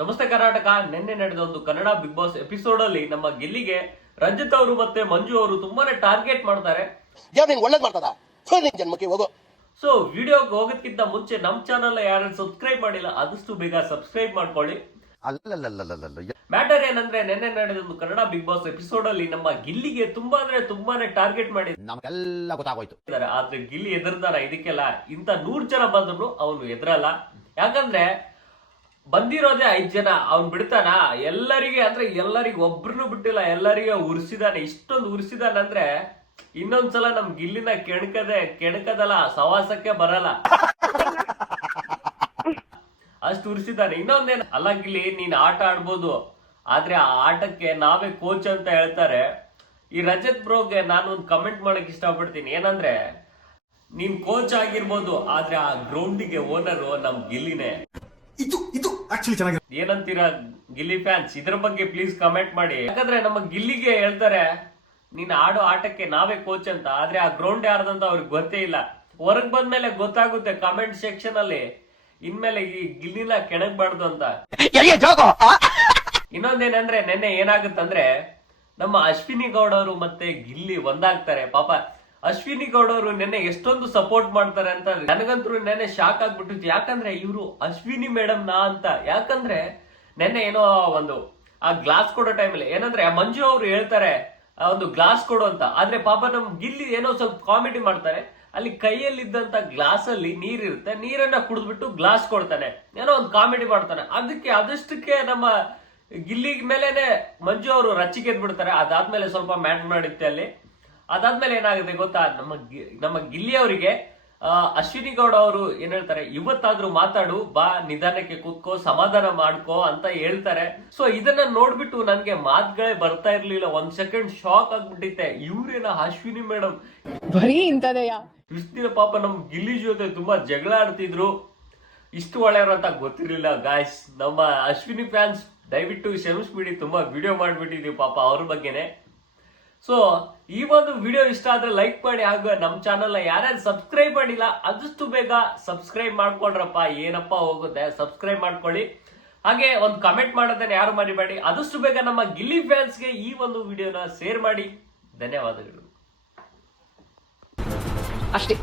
ನಮಸ್ತೆ ಕರ್ನಾಟಕ. ನಿನ್ನೆ ನಡೆದ ಒಂದು ಕನ್ನಡ ಬಿಗ್ ಬಾಸ್ ಎಪಿಸೋಡ್ ಅಲ್ಲಿ ನಮ್ಮ ಗಿಲ್ಲಿಗೆ ರಂಜಿತ್ ಅವರು ಮತ್ತೆ ಮಂಜು ಅವರು ತುಂಬಾನೇ ಟಾರ್ಗೆಟ್ ಮಾಡ್ತಾರೆ. ಸೊ ವಿಡಿಯೋಗೆ ಹೋಗೋದಕ್ಕಿಂತ ಮುಂಚೆ ನಮ್ ಚಾನಲ್ ಯಾರು ಸಬ್ಸ್ಕ್ರೈಬ್ ಮಾಡಿಲ್ಲ ಆದಷ್ಟು ಬೇಗ ಸಬ್ಸ್ಕ್ರೈಬ್ ಮಾಡ್ಕೊಳ್ಳಿ. ಮ್ಯಾಟರ್ ಏನಂದ್ರೆ ನಿನ್ನೆ ನಡೆದ ಒಂದು ಕನ್ನಡ ಬಿಗ್ ಬಾಸ್ ಎಪಿಸೋಡ್ ಅಲ್ಲಿ ನಮ್ಮ ಗಿಲ್ಲಿಗೆ ತುಂಬಾನೇ ಟಾರ್ಗೆಟ್ ನಮಗೆಲ್ಲ ಗೊತ್ತಾಗೋಯ್ತು. ಆದ್ರೆ ಗಿಲ್ಲಿ ಎದುರ್ದಾನ ಇದಕ್ಕೆಲ್ಲ. ಇಂತ 100 ಜನ ಬಂದ್ರು ಅವನು ಎದುರಲ್ಲ. ಯಾಕಂದ್ರೆ ಬಂದಿರೋದೇ 5 ಜನ. ಅವ್ನು ಬಿಡ್ತಾನ ಎಲ್ಲರಿಗೆ ಒಬ್ರನ್ನು ಬಿಟ್ಟಿಲ್ಲ, ಎಲ್ಲರಿಗೆ ಉರ್ಸಿದಾನೆ. ಇಷ್ಟೊಂದು ಉರ್ಸಿದಾನಂದ್ರೆ ಇನ್ನೊಂದ್ಸಲ ನಮ್ ಗಿಲ್ಲಿನ ಕೆಣಕದಲ್ಲ, ಸವಾಸಕ್ಕೆ ಬರಲ್ಲ, ಅಷ್ಟು ಉರ್ಸಿದಾನೆ. ಇನ್ನೊಂದೇನ ಅಲ್ಲ, ಗಿಲ್ಲಿ ನೀನ್ ಆಟ ಆಡ್ಬೋದು, ಆದ್ರೆ ಆ ಆಟಕ್ಕೆ ನಾವೇ ಕೋಚ್ ಅಂತ ಹೇಳ್ತಾರೆ. ಈ ರಜತ್ ಬ್ರೋಗೆ ನಾನು ಒಂದು ಕಮೆಂಟ್ ಮಾಡಕ್ ಇಷ್ಟಪಡ್ತೀನಿ. ಏನಂದ್ರೆ, ನೀನ್ ಕೋಚ್ ಆಗಿರ್ಬೋದು, ಆದ್ರೆ ಆ ಗ್ರೌಂಡಿಗೆ ಓನರು ನಮ್ ಗಿಲ್ಲಿನೇ. ಏನಂತೀರಾ ಗಿಲ್ಲಿ ಫ್ಯಾನ್ಸ್? ಇದ್ರ ಬಗ್ಗೆ ಪ್ಲೀಸ್ ಕಮೆಂಟ್ ಮಾಡಿ. ಯಾಕಂದ್ರೆ ನಮ್ಮ ಗಿಲ್ಲಿಗೆ ಹೇಳ್ತಾರೆ ನೀನ್ ಆಡೋ ಆಟಕ್ಕೆ ನಾವೇ ಕೋಚ್ ಅಂತ, ಆದ್ರೆ ಆ ಗ್ರೌಂಡ್ ಯಾರ್ದಂತ ಅವ್ರಿಗೆ ಗೊತ್ತೇ ಇಲ್ಲ. ಹೊರಗ್ ಬಂದ್ಮೇಲೆ ಗೊತ್ತಾಗುತ್ತೆ ಕಮೆಂಟ್ ಸೆಕ್ಷನ್ ಅಲ್ಲಿ, ಇನ್ಮೇಲೆ ಈ ಗಿಲ್ಲಿನ ಕೆಣಕ್ಬಾರ್ದು ಅಂತ. ಇನ್ನೊಂದೇನಂದ್ರೆ, ನೆನ್ನೆ ಏನಾಗುತ್ತಂದ್ರೆ ನಮ್ಮ ಅಶ್ವಿನಿ ಗೌಡ ಅವರು ಮತ್ತೆ ಗಿಲ್ಲಿ ಒಂದಾಗ್ತಾರೆ. ಪಾಪ ಅಶ್ವಿನಿ ಗೌಡ ಅವರು ನೆನ್ನೆ ಎಷ್ಟೊಂದು ಸಪೋರ್ಟ್ ಮಾಡ್ತಾರೆ ಅಂತ ನನಗಂತೂ ನೆನ್ನೆ ಶಾಕ್ ಆಗ್ಬಿಟ್ಟಿತ್ತು. ಯಾಕಂದ್ರೆ ಇವರು ಅಶ್ವಿನಿ ಮೇಡಮ್ ನಾ ಅಂತ. ಯಾಕಂದ್ರೆ ನೆನ್ನೆ ಏನೋ ಒಂದು ಆ ಗ್ಲಾಸ್ ಕೊಡೋ ಟೈಮಲ್ಲಿ ಏನಂದ್ರೆ ಮಂಜು ಅವರು ಹೇಳ್ತಾರೆ ಒಂದು ಗ್ಲಾಸ್ ಕೊಡು ಅಂತ. ಆದ್ರೆ ಪಾಪ ನಮ್ ಗಿಲ್ಲಿ ಏನೋ ಸ್ವಲ್ಪ ಕಾಮಿಡಿ ಮಾಡ್ತಾರೆ. ಅಲ್ಲಿ ಕೈಯಲ್ಲಿದ್ದಂತ ಗ್ಲಾಸ್ ಅಲ್ಲಿ ನೀರಿರುತ್ತೆ, ನೀರನ್ನ ಕುಡಿದ್ಬಿಟ್ಟು ಗ್ಲಾಸ್ ಕೊಡ್ತಾನೆ, ಏನೋ ಒಂದು ಕಾಮಿಡಿ ಮಾಡ್ತಾನೆ. ಅದಷ್ಟಕ್ಕೆ ನಮ್ಮ ಗಿಲ್ಲಿ ಮೇಲೆನೆ ಮಂಜು ಅವರು ರಚ್ಚಿಗೆದ್ ಬಿಡ್ತಾರೆ. ಅದಾದ್ಮೇಲೆ ಸ್ವಲ್ಪ ಮ್ಯಾಟರ್ ಮಾಡುತ್ತೆ ಅಲ್ಲಿ. ಅದಾದ್ಮೇಲೆ ಏನಾಗುತ್ತೆ ಗೊತ್ತಾ, ನಮ್ಮ ಗಿಲ್ಲಿ ಅವರಿಗೆ ಅಶ್ವಿನಿ ಗೌಡ ಅವರು ಏನ್ ಹೇಳ್ತಾರೆ, ಇವತ್ತಾದ್ರೂ ಮಾತಾಡು ಬಾ, ನಿಧಾನಕ್ಕೆ ಕೂತ್ಕೋ, ಸಮಾಧಾನ ಮಾಡ್ಕೋ ಅಂತ ಹೇಳ್ತಾರೆ. ಸೊ ಇದನ್ನ ನೋಡ್ಬಿಟ್ಟು ನನ್ಗೆ ಮಾತುಗಳೇ ಬರ್ತಾ ಇರ್ಲಿಲ್ಲ. 1 ಸೆಕೆಂಡ್ ಶಾಕ್ ಆಗ್ಬಿಟ್ಟಿತ್ತೆ. ಇವ್ರೇನ ಅಶ್ವಿನಿ ಮೇಡಮ್ ಬರೀ ಇಂತದೆಯ ಇಷ್ಟಿನ ಪಾಪ ನಮ್ ಗಿಲ್ಲಿ ಜೊತೆ ತುಂಬಾ ಜಗಳ ಆಡ್ತಿದ್ರು. ಇಷ್ಟು ಒಳ್ಳೆಯವರು ಅಂತ ಗೊತ್ತಿರ್ಲಿಲ್ಲ ಗಾಯ್ಸ್. ನಮ್ಮ ಅಶ್ವಿನಿ ಫ್ಯಾನ್ಸ್ ದಯವಿಟ್ಟು ಕ್ಷಮಿಸ್ಬಿಡಿ, ತುಂಬಾ ವಿಡಿಯೋ ಮಾಡ್ಬಿಟ್ಟಿದೀವಿ ಪಾಪ ಅವ್ರ ಬಗ್ಗೆನೆ. ಸೊ ಈ ಒಂದು ವಿಡಿಯೋ ಇಷ್ಟ ಆದ್ರೆ ಲೈಕ್ ಮಾಡಿ, ಹಾಗೂ ನಮ್ಮ ಚಾನಲ್ ಯಾರ್ಯಾರು ಸಬ್ಸ್ಕ್ರೈಬ್ ಮಾಡಿಲ್ಲ ಆದಷ್ಟು ಬೇಗ ಸಬ್ಸ್ಕ್ರೈಬ್ ಮಾಡ್ಕೊಳ್ರಪ್ಪ. ಏನಪ್ಪ ಹೋಗುತ್ತೆ, ಸಬ್ಸ್ಕ್ರೈಬ್ ಮಾಡ್ಕೊಳ್ಳಿ. ಹಾಗೆ ಒಂದು ಕಮೆಂಟ್ ಮಾಡೋದನ್ನ ಯಾರು ಮರಿಬೇಡಿ. ಆದಷ್ಟು ಬೇಗ ನಮ್ಮ ಗಿಲ್ಲಿ ಫ್ಯಾನ್ಸ್ಗೆ ಈ ಒಂದು ವಿಡಿಯೋನ ಶೇರ್ ಮಾಡಿ. ಧನ್ಯವಾದಗಳು ಅಷ್ಟೇ.